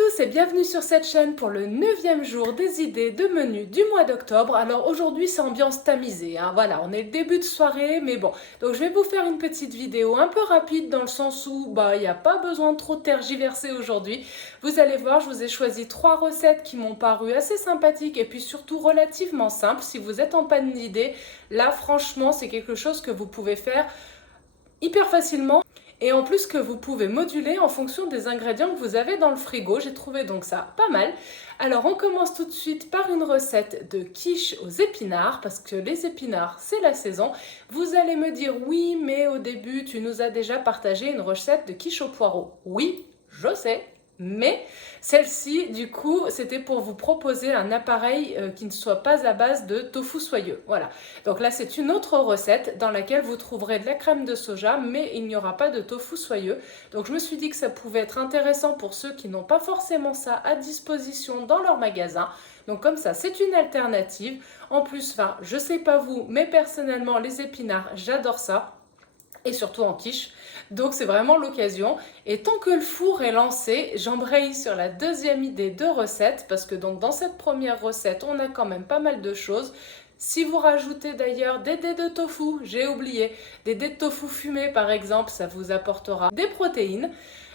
tous et bienvenue sur cette chaîne pour le 9e jour des idées de menu du mois d'octobre. Alors aujourd'hui c'est ambiance tamisée, voilà, on est le début de soirée, mais bon. Donc je vais vous faire une petite vidéo un peu rapide dans le sens où il n'y a pas besoin de trop tergiverser aujourd'hui. Vous allez voir, je vous ai choisi 3 recettes qui m'ont paru assez sympathiques et puis surtout relativement simples. Si vous êtes en panne d'idées, là franchement c'est quelque chose que vous pouvez faire hyper facilement. Et en plus que vous pouvez moduler en fonction des ingrédients que vous avez dans le frigo. J'ai trouvé donc ça pas mal. Alors on commence tout de suite par une recette de quiche aux épinards, parce que les épinards c'est la saison. Vous allez me dire oui, mais au début tu nous as déjà partagé une recette de quiche aux poireaux. Oui, je sais. Mais celle-ci, du coup, c'était pour vous proposer un appareil qui ne soit pas à base de tofu soyeux. Voilà. Donc là, c'est une autre recette dans laquelle vous trouverez de la crème de soja, mais il n'y aura pas de tofu soyeux. Donc je me suis dit que ça pouvait être intéressant pour ceux qui n'ont pas forcément ça à disposition dans leur magasin. Donc comme ça, c'est une alternative. En plus, je sais pas vous, mais personnellement, les épinards, j'adore ça. Et surtout en quiche. Donc c'est vraiment l'occasion. Et tant que le four est lancé, j'embraye sur la deuxième idée de recette, parce que donc dans cette première recette, on a quand même pas mal de choses. Si vous rajoutez d'ailleurs des dés de tofu, j'ai oublié, des dés de tofu fumés par exemple, ça vous apportera des protéines.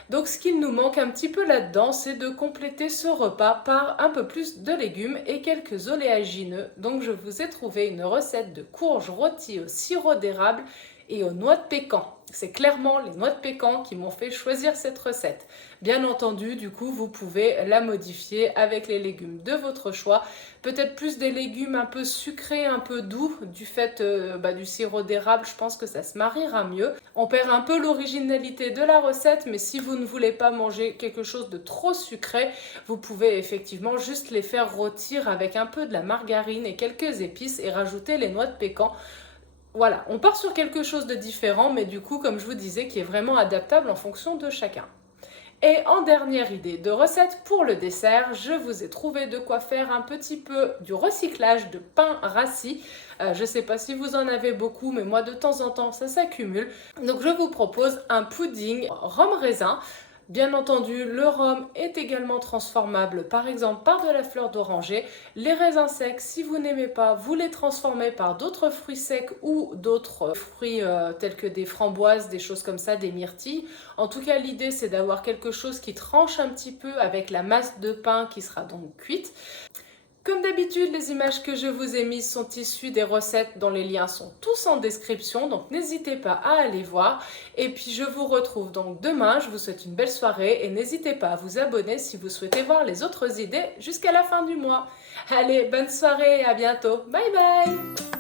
Donc ce qu'il nous manque un petit peu là-dedans, c'est de compléter ce repas par un peu plus de légumes et quelques oléagineux. Donc je vous ai trouvé une recette de courges rôties au sirop d'érable et aux noix de pécan. C'est clairement les noix de pécan qui m'ont fait choisir cette recette. Bien entendu, du coup, vous pouvez la modifier avec les légumes de votre choix. Peut-être plus des légumes un peu sucrés, un peu doux, du fait du sirop d'érable, je pense que ça se mariera mieux. On perd un peu l'originalité de la recette, mais si vous ne voulez pas manger quelque chose de trop sucré, vous pouvez effectivement juste les faire rôtir avec un peu de la margarine et quelques épices et rajouter les noix de pécan. Voilà, on part sur quelque chose de différent, mais du coup, comme je vous disais, qui est vraiment adaptable en fonction de chacun. Et en dernière idée de recette pour le dessert, je vous ai trouvé de quoi faire un petit peu du recyclage de pain rassis. Je ne sais pas si vous en avez beaucoup, mais moi de temps en temps ça s'accumule. Donc je vous propose un pudding rhum raisin. Bien entendu, le rhum est également transformable, par exemple par de la fleur d'oranger. Les raisins secs, si vous n'aimez pas, vous les transformez par d'autres fruits secs ou d'autres fruits tels que des framboises, des choses comme ça, des myrtilles. En tout cas, l'idée c'est d'avoir quelque chose qui tranche un petit peu avec la masse de pain qui sera donc cuite. Comme d'habitude, les images que je vous ai mises sont issues des recettes dont les liens sont tous en description, donc n'hésitez pas à aller voir. Et puis je vous retrouve donc demain, je vous souhaite une belle soirée et n'hésitez pas à vous abonner si vous souhaitez voir les autres idées jusqu'à la fin du mois. Allez, bonne soirée et à bientôt, bye bye!